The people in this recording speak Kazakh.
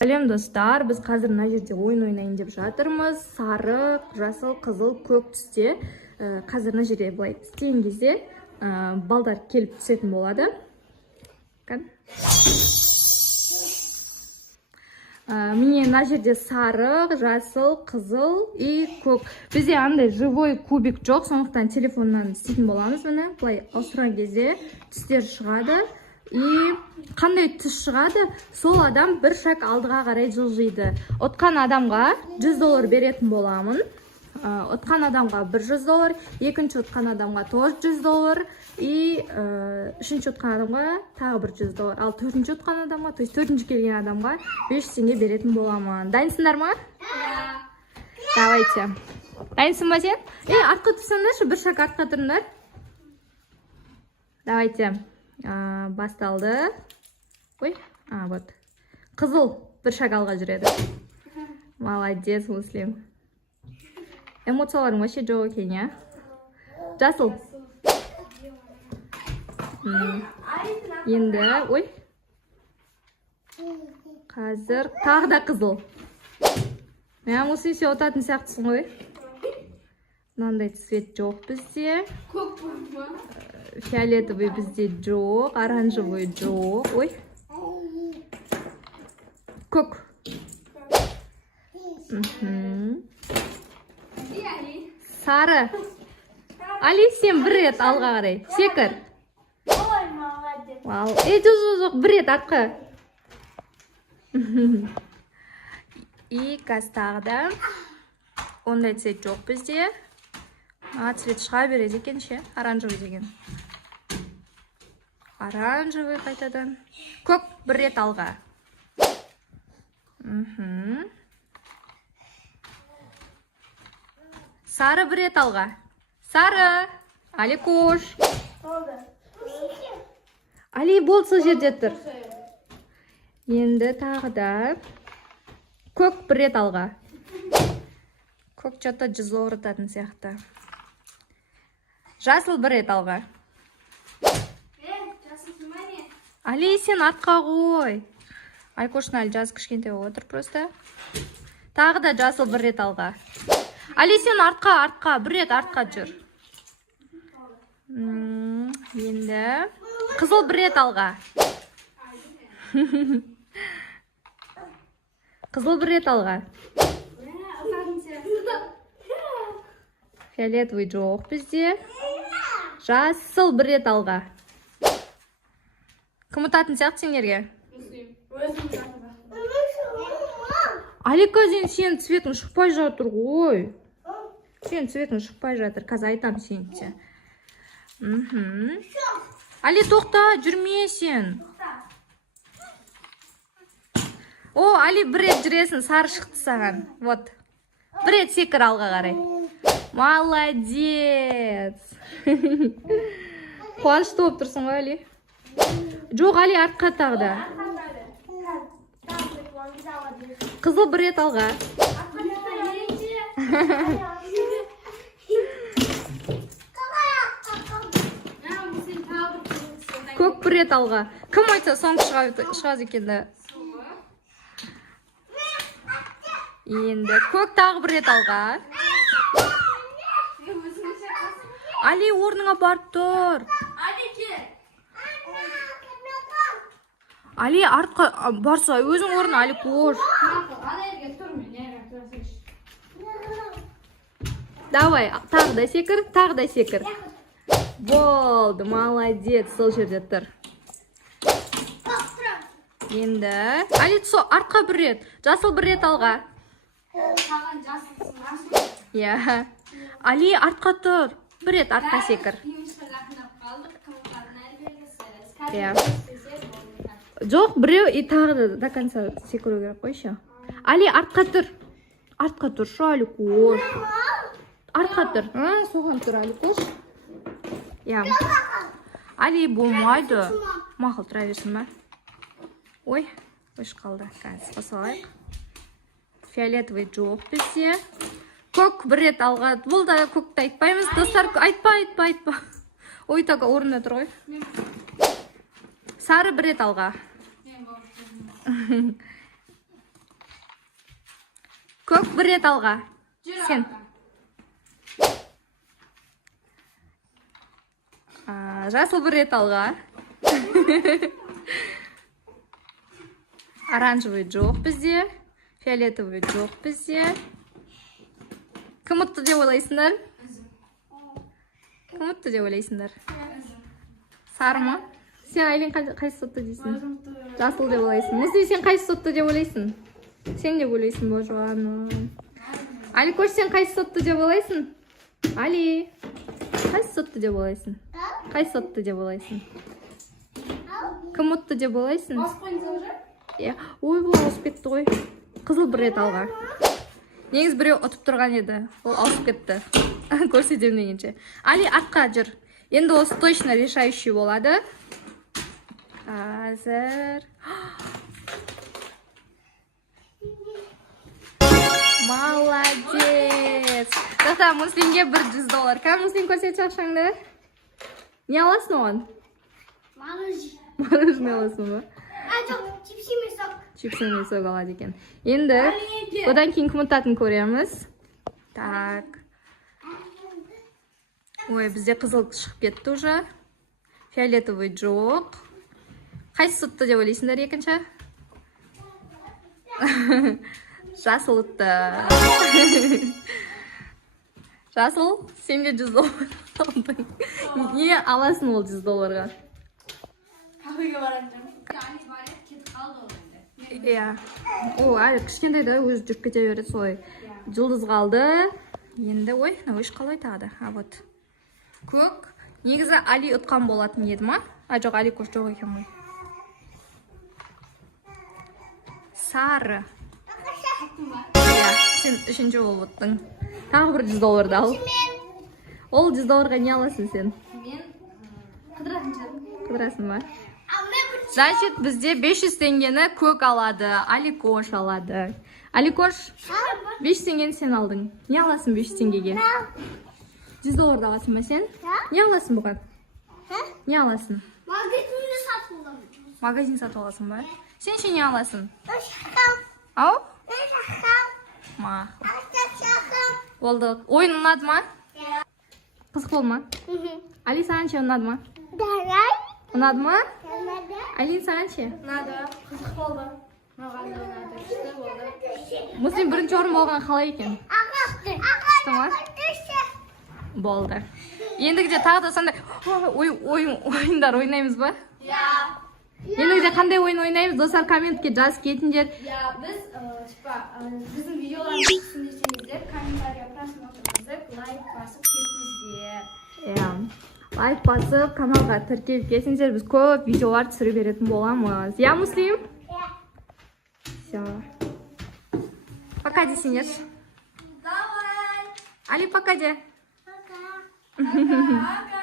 Сәлем достар, біз қазір мына жерде ойын ойнайын деп жатырмыз. Сары, жасыл, қызыл, көк түсте. Қазір мына жерде былай істеген кезде балдар келіп түсетін болады. Міне мына жерде сары, жасыл, қызыл и көк. Бізде андай живой кубик жоқ, сондықтан телефоннан істейтін боламыз. Міне былай ауыстырған кезде түстер шығады. И қандай түс шығады, сол адам бір шаг алдыға қарай жылжиды. Отқан адамға $100 беретін боламын. Отқан адамға $100, екінші отқан адамға тоже $100 и үшінші отқан адамға тағы бір $100. Ал төртінші отқан адамға, то есть төртінші келген адамға 5 теңге беретін боламын. Дайынсыңдар ма? Давайте. Дайынсың ба сен? Артқа тұрсаңдаршы, бір шаг артқа тұрыңдар. Давайте. Басталды. Ой, вот. Қызыл бір шаг алға жүреді. Молодец, Муслим. Эмоцияларың вообще жоқ екен, я? Жасыл. Енді, ой. Қазір тағы да қызыл. Муслим, сен отатын сияқтысың ғой. Мынандай цвет жоқ бізде. Көк бар ма? Фиолетовый бізде жоқ, оранжевый жоқ. Ой. Көк. Сары. Али, сен бір рет алға қарай. Секір. Ой, молодец. Жоқ, бір рет артқа. И қазір да ондай цвет жоқ бізде. Цвет шыға береді екен ше, оранжевый деген. Оранжевый қайтадан. Көк бір рет алға. Сары бір рет алға. Сары. Али кош. Али болса жерде тұр. Енді тағы да. Көк бір рет алға. Көк чата $100 ұтатын сияқты. Жасыл бір рет алға. Али, сен артқа қой. Айкошын әлі жас кішкентай отыр просто. Тағы да жасыл бір рет алға. Али, сен артқа, бір рет артқа жүр. Енді қызыл бір рет алға. Қызыл бір рет алға. Фиолетовый жоқ бізде. Жасыл бір рет алға. Кім ұтатын сияқты сендерге? Алика, сен цветің шықпай жатыр ғой. Сен цветің шықпай жатыр. Қазір айтам сенде. Али, тоқта, жүрме сен. О, Али, бір рет жүресің, сары шықты саған. Вот. Бір рет секір алға қарай. Молодец. Қуанышты болып тұрсың ғой, Али? Жоқ, Али, артқа тағы да. Қызыл бір рет алға. Көк бір рет алға. Кім айтса соңғы шығады екенді? Енді көк тағы бір рет алға. Али, орныңа барып тұр. Али, артқа барса, өзің орны, Али, кош. Давай, тағы да секір, тағы да секір. Болды, молодец, сол жерде тұр. Енді, Али, артқа бір рет, жасыл бір рет алға. Я. Али, артқа тұр. Бір рет артқа секір. Жоқ, біреу и тағы до конца секіру керек қойшы. Али, артқа тұр. Артқа тұр, шу, Али, кош. Артқа тұр. Соған тұр, Али, кош. Али, болмайды. Мақыл тұра берсін ба? Ой, өш қалды. Қазір қосалайық. Фиолетовый жоқ бізде. Көк бір рет алға. Бұл да көкті айтпаймыз. Достар, айтпа. Ой, тағы орында тұр ғой. Сары бір рет алға. Көк бір рет алға. Сен. Жасыл бір рет алға. Оранжевый жоқ бізде. Фиолетовый жоқ бізде. Кім ұтты деп ойлайсыңдар? Кім ұтты деп ойлайсыңдар? Сары ма? Сен Айлин қайсы ұтты дейсің? Жасыл деп ойлайсың. Мұзды сен қайсы ұтты деп ойлайсың? Сен деп ойлайсың ба жоғаным? Али көш сен қайсы ұтты деп ойлайсың? Али қайсы ұтты деп ойлайсың? Қайсы ұтты деп ойлайсың? Кім ұтты деп ойлайсың? Ой, бұл ауысып кетті ғой. Қызыл бір рет алға. Негіз біреу ұтып тұрған еді. Ол ауысып кетті. Көрсетем дегенше. Али артқа жүр. Енді осы точно решающий болады. Қазір. Молодец. Тақта Муслимге $100. Кәм Муслим көрсетші ақшаңды? Не аласың оған? Мороженое аласың ба? Чипсы мен сок алады екен. Енді одан кейін кім ұтатынын көреміз. Так. Ой, бізде қызыл шығып кетті уже. Фиолетовый жоқ. Қайсы ұтты деп ойлайсыңдар екінші? Жасыл ұтты. Жасыл, сен де $100 алдың. Не аласың ол $100-ға? Кафеге барамын. Иә. О, әлі кішкентайда өзі жүріп кете береді солай. Жұлдыз қалды. Енді, ой, өш қалай тағады. Вот. Көк. Негізі Али ұтқан болатын еді ма? Жоқ, Али көш жоқ екен ғой. Сары. Иә, сен үшінші болып ұттың. Тағы бір $100 ал. Ол $100-ға не аласың сен? Мен Қыдырасың ба? Значит, бізде 500 теңгені көк алады, Аликош алады. Аликош, 500 теңгені сен алдың. Не аласың 500 теңгеге? $100 аласың ба сен? Не аласың бұған? Не аласың? Магазин сатып аласың ба? Сен ше не аласың? Ау? Болды. Ойын ұнады ма? Қызық бол ма? Али саған ше ұнады ма? Ұнады ма? Алин саған ше? Ұнады. Қызық болды. Маған да ұнады. Күшті болды. Муслим бірінші орын болған қалай екен? Күшті ма? Болды. Ендігіде тағы да сондай ойындар ойнаймыз ба? Ендігіде қандай ойын ойнаймыз? Достар комментке жазып кетіңдер. Біздің видеоларымыз түсіндірсеңіздер, комментария просмотрыңызды лайк басып кетіңіздер. Лайк басып, каналға тіркеліп кетіңіздер. Біз көп видеолар түсіре беретін боламыз. Я, Муслим? Все. Пока десеңдер. Давай! Али, пока де. Пока!